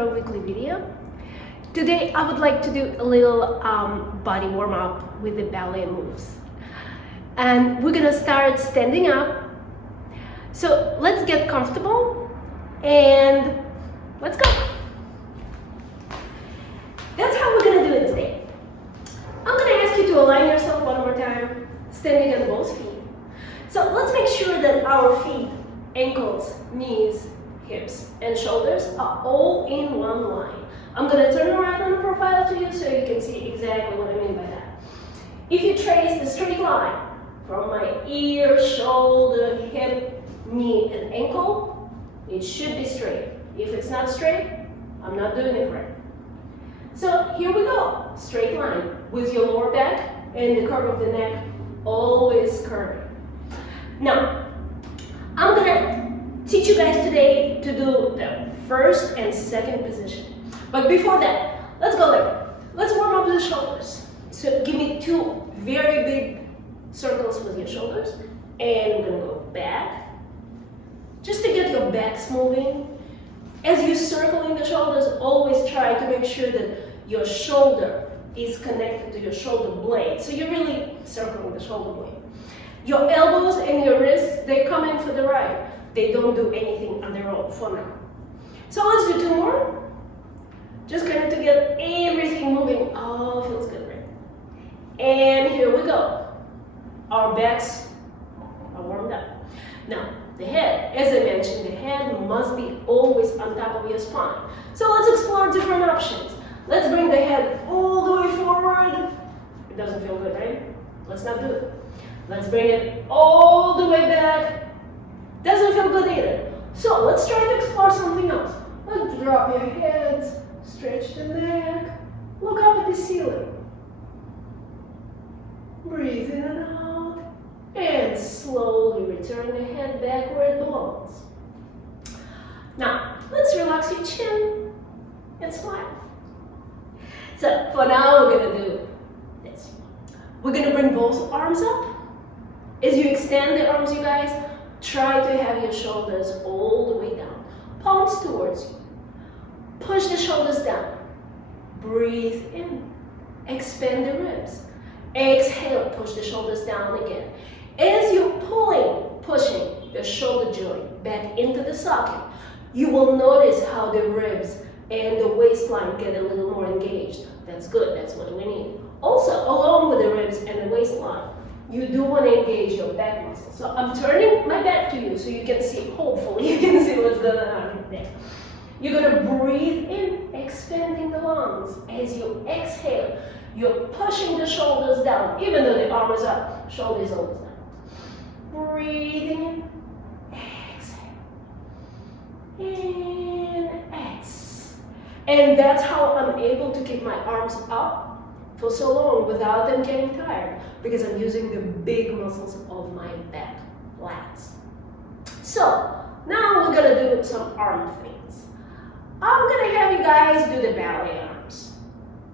our weekly video. Today I would like to do a little body warm-up with the ballet moves. And we're gonna start standing up. So let's get comfortable and let's go. That's how we're gonna do it today. I'm gonna ask you to align yourself one more time, standing on both feet. So let's make sure that our feet, ankles, knees, hips, and shoulders are all in one line. I'm gonna turn around on the profile to you so you can see exactly what I mean by that. If you trace the straight line from my ear, shoulder, hip, knee, and ankle, it should be straight. If it's not straight, I'm not doing it right. So here we go, straight line with your lower back and the curve of the neck always curving. Now, I'm gonna teach you guys today to do the first and second position. But before that, let's go there. Let's warm up the shoulders. So give me two very big circles with your shoulders. And we're gonna go back. Just to get your backs moving. As you're circling the shoulders, always try to make sure that your shoulder is connected to your shoulder blade. So you're really circling the shoulder blade. Your elbows and your wrists, they come in for the right. They don't do anything on their own for now. So let's do two more. Just kind of to get everything moving. Oh, feels good, right? And here we go. Our backs are warmed up. Now, the head, as I mentioned, the head must be always on top of your spine. So let's explore different options. Let's bring the head all the way forward. It doesn't feel good, right? Let's not do it. Let's bring it all the way back. Doesn't feel good either. So let's try to explore something else. Let's drop your heads, stretch the neck, look up at the ceiling. Breathe in and out, and slowly return the head back where it belongs. Now, let's relax your chin and smile. So for now, we're gonna do this. We're gonna bring both arms up. As you extend the arms, you guys, try to have your shoulders all the way down. Palms towards you. Push the shoulders down. Breathe in. Expand the ribs. Exhale, push the shoulders down again. As you're pushing the shoulder joint back into the socket, you will notice how the ribs and the waistline get a little more engaged. That's good, that's what we need. Also, along with the ribs and the waistline, you do want to engage your back muscles. So I'm turning my back to you so you can see, hopefully you can see what's going on there. You're going to breathe in, expanding the lungs. As you exhale, you're pushing the shoulders down. Even though the arm is up, shoulders always down. Breathing in, exhale, and exhale. And that's how I'm able to keep my arms up for so long without them getting tired, because I'm using the big muscles of my back, lats. So now we're gonna do some arm things. I'm gonna have you guys do the ballet arms.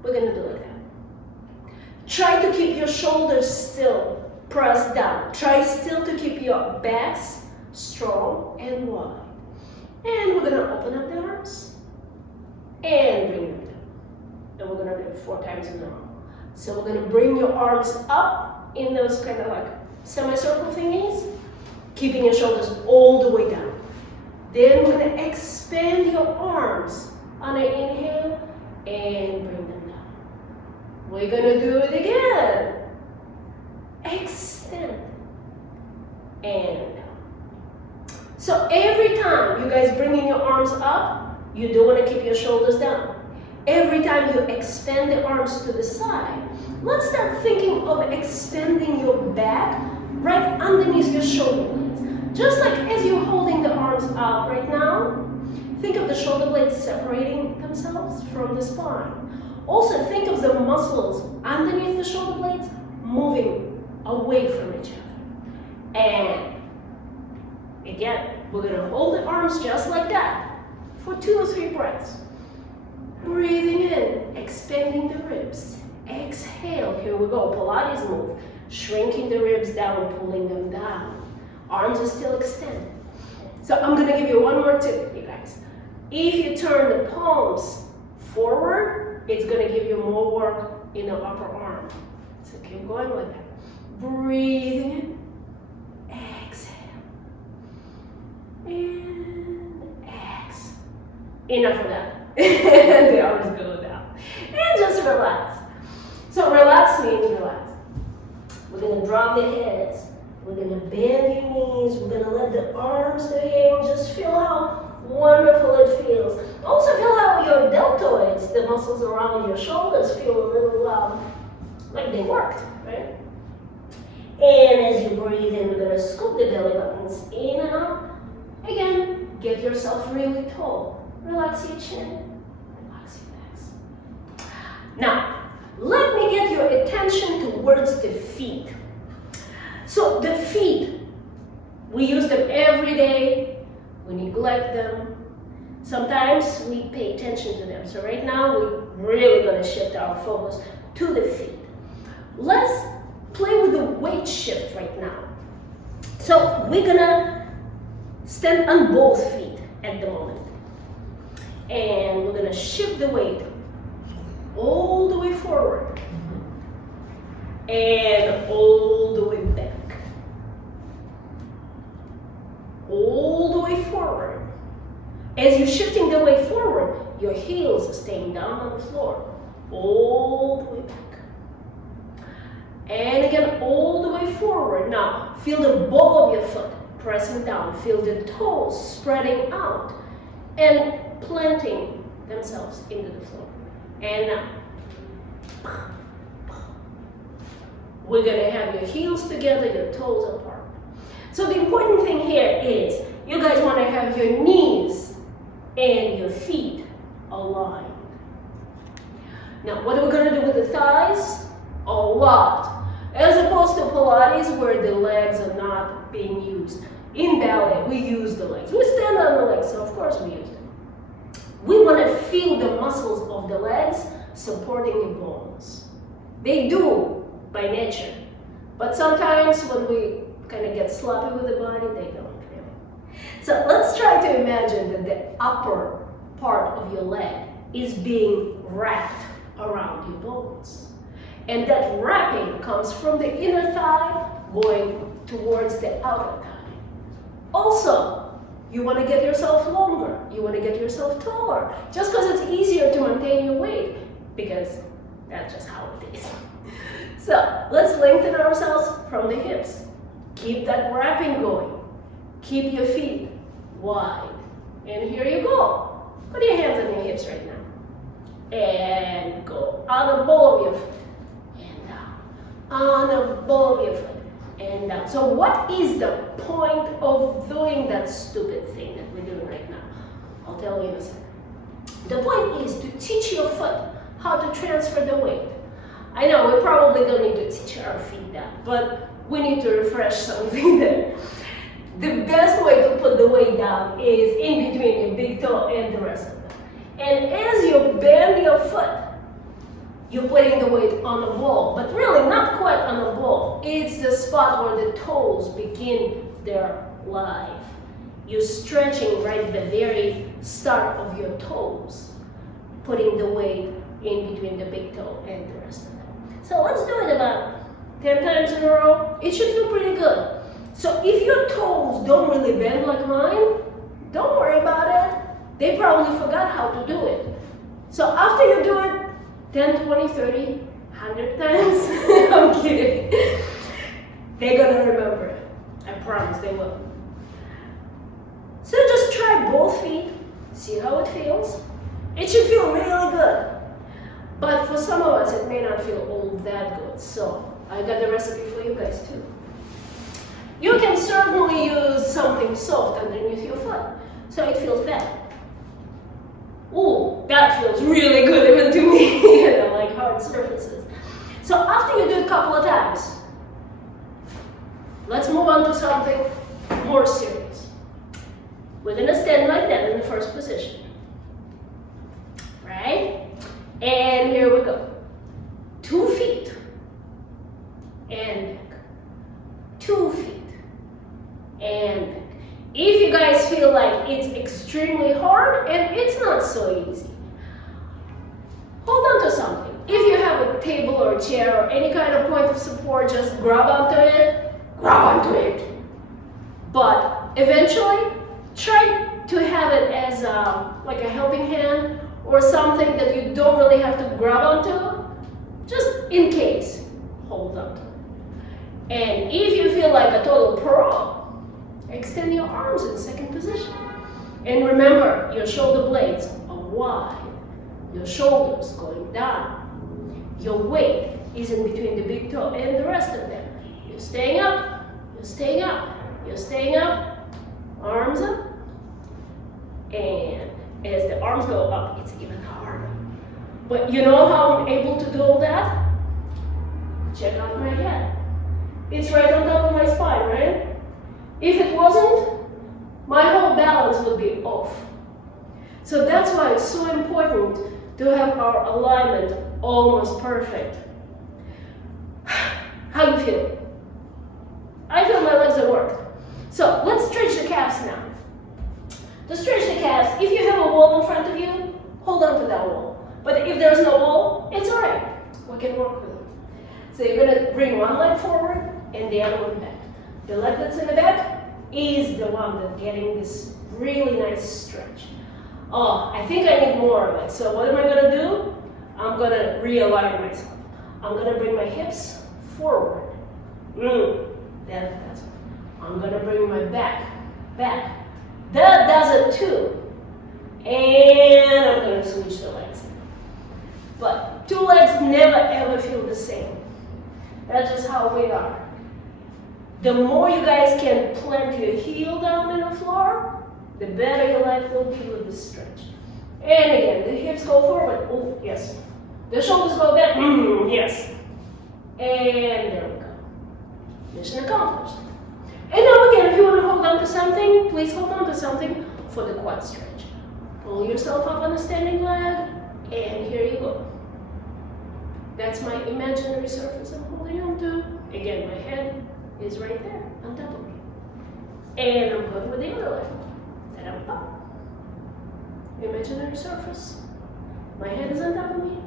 We're gonna do like that. Try to keep your shoulders still, pressed down. Try still to keep your backs strong and wide. And we're gonna open up the arms and bring them down. And we're gonna do it 4 times in a row. So we're gonna bring your arms up in those kind of like semicircle thingies, keeping your shoulders all the way down. Then we're gonna expand your arms on an inhale and bring them down. We're gonna do it again. Extend and down. So every time you guys bringing your arms up, you do wanna keep your shoulders down. Every time you extend the arms to the side, let's start thinking of expanding your back right underneath your shoulder blades. Just like as you're holding the arms out right now, think of the shoulder blades separating themselves from the spine. Also think of the muscles underneath the shoulder blades moving away from each other. And again, we're gonna hold the arms just like that for 2 or 3 breaths. Breathing in, expanding the ribs. Exhale, here we go, Pilates move. Shrinking the ribs down, pulling them down. Arms are still extended. So I'm gonna give you one more tip, you guys. If you turn the palms forward, it's going to give you more work in the upper arm. So keep going like that. Breathing in, exhale, and exhale. Enough of that. The arms go down. And just relax. So relax means relax. We're going to drop the heads. We're going to bend your knees. We're going to let the arms hang. Just feel how wonderful it feels. Also feel how your deltoids, the muscles around your shoulders, feel a little like they worked, right? And as you breathe in, we're going to scoop the belly buttons in and out. Again, get yourself really tall. Relax your chin. Relax your legs. Now, let me get your attention towards the feet. So the feet, we use them every day. We neglect them. Sometimes we pay attention to them. So right now, we're really going to shift our focus to the feet. Let's play with the weight shift right now. So we're going to stand on both feet at the moment. And we're going to shift the weight all the way forward and all the way back. All the way forward. As you're shifting the weight forward, your heels are staying down on the floor. All the way back. And again, all the way forward. Now, feel the ball of your foot pressing down. Feel the toes spreading out and planting themselves into the floor. And now, we're going to have your heels together, your toes apart. So the important thing here is you guys want to have your knees and your feet aligned. Now, what are we going to do with the thighs? A lot. As opposed to Pilates, where the legs are not being used. In ballet, we use the legs. We stand on the legs, so of course we use them. We want to feel the muscles of the legs supporting the bones. They do by nature. But sometimes when we kind of get sloppy with the body, they don't really. So let's try to imagine that the upper part of your leg is being wrapped around your bones. And that wrapping comes from the inner thigh going towards the outer thigh. Also, you want to get yourself longer. You want to get yourself taller. Just because it's easier to maintain your weight, because that's just how it is. So let's lengthen ourselves from the hips. Keep that wrapping going. Keep your feet wide. And here you go. Put your hands on your hips right now. And go on the ball of your foot. And down. On the ball of your foot. And down. So what is the point of doing that stupid thing that we're doing right now? I'll tell you in a second. The point is to teach your foot how to transfer the weight. I know we probably don't need to teach our feet that, but we need to refresh something there. The best way to put the weight down is in between your big toe and the rest of them. And as you bend your foot, you're putting the weight on the ball, but really not quite on the ball. It's the spot where the toes begin their life. You're stretching right at the very start of your toes, putting the weight in between the big toe and the rest of them. So let's do it about 10 times in a row. It should feel pretty good. So if your toes don't really bend like mine, don't worry about it. They probably forgot how to do it. So after you do it 10, 20, 30, 100 times, I'm kidding. They're gonna remember it. I promise they will. So just try both feet, see how it feels. It should feel really good. But for some of us, it may not feel all that good. So I got the recipe for you guys too. You can certainly use something soft underneath your foot, so it feels better. Ooh, that feels really good even to me, you know, like hard surfaces. So after you do it a couple of times, let's move on to something more serious. We're gonna stand like that in the first position, right? And here we go. 2 feet and back. 2 feet and back. If you guys guys feel like it's extremely hard and it's not so easy, hold on to something. If you have a table or a chair or any kind of point of support, just grab onto it, grab onto it. But eventually, try to have it as like a helping hand or something that you don't really have to grab onto, just in case, hold on to it. And if you feel like a total pro, extend your arms in second position. And remember, your shoulder blades are wide, your shoulders going down. Your weight is in between the big toe and the rest of them. You're staying up, you're staying up, you're staying up, arms up. And as the arms go up, it's even harder. But you know how I'm able to do all that? Check out my head. It's right on top of my spine, right? If it wasn't, my whole balance would be off. So that's why it's so important to have our alignment almost perfect. How you feel? I feel my legs are worked. So let's stretch the calves now. To stretch the calves, if you have a wall in front of you, hold on to that wall. But if there's no wall, it's all right. We can work with it. So you're going to bring one leg forward and the other one back. The leg that's in the back is the one that's getting this really nice stretch. Oh, I think I need more of it. So what am I going to do? I'm going to realign myself. I'm going to bring my hips forward. That does it. I'm going to bring my back. That does it too. And I'm going to switch the legs. But two legs never ever feel the same. That's just how we are. The more you guys can plant your heel down in the floor, the better your life will be with this stretch. And again, the hips go forward. Oh, yes. The shoulders go back. Yes. And there we go. Mission accomplished. And now again, if you want to hold on to something, please hold on to something for the quad stretch. Pull yourself up on a standing leg, and here you go. That's my imaginary surface I'm holding on to. Again, my head is right there on top of me. And I'm going with the other leg. Ta-da-pa. Imaginary surface. My head is on top of me.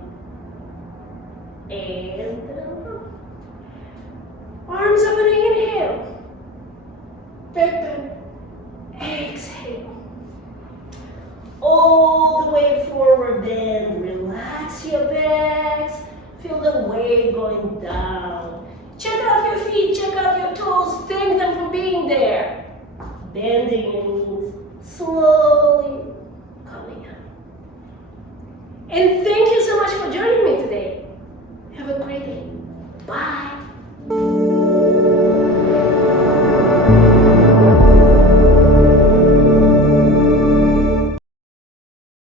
And ta-da-pa. Arms opening, inhale. Back bend. Exhale. All the way forward bend. Relax your backs. Feel the weight going down. Check out your feet, check out your toes. Thank them for being there. Bending your knees. Slowly coming up. And thank you so much for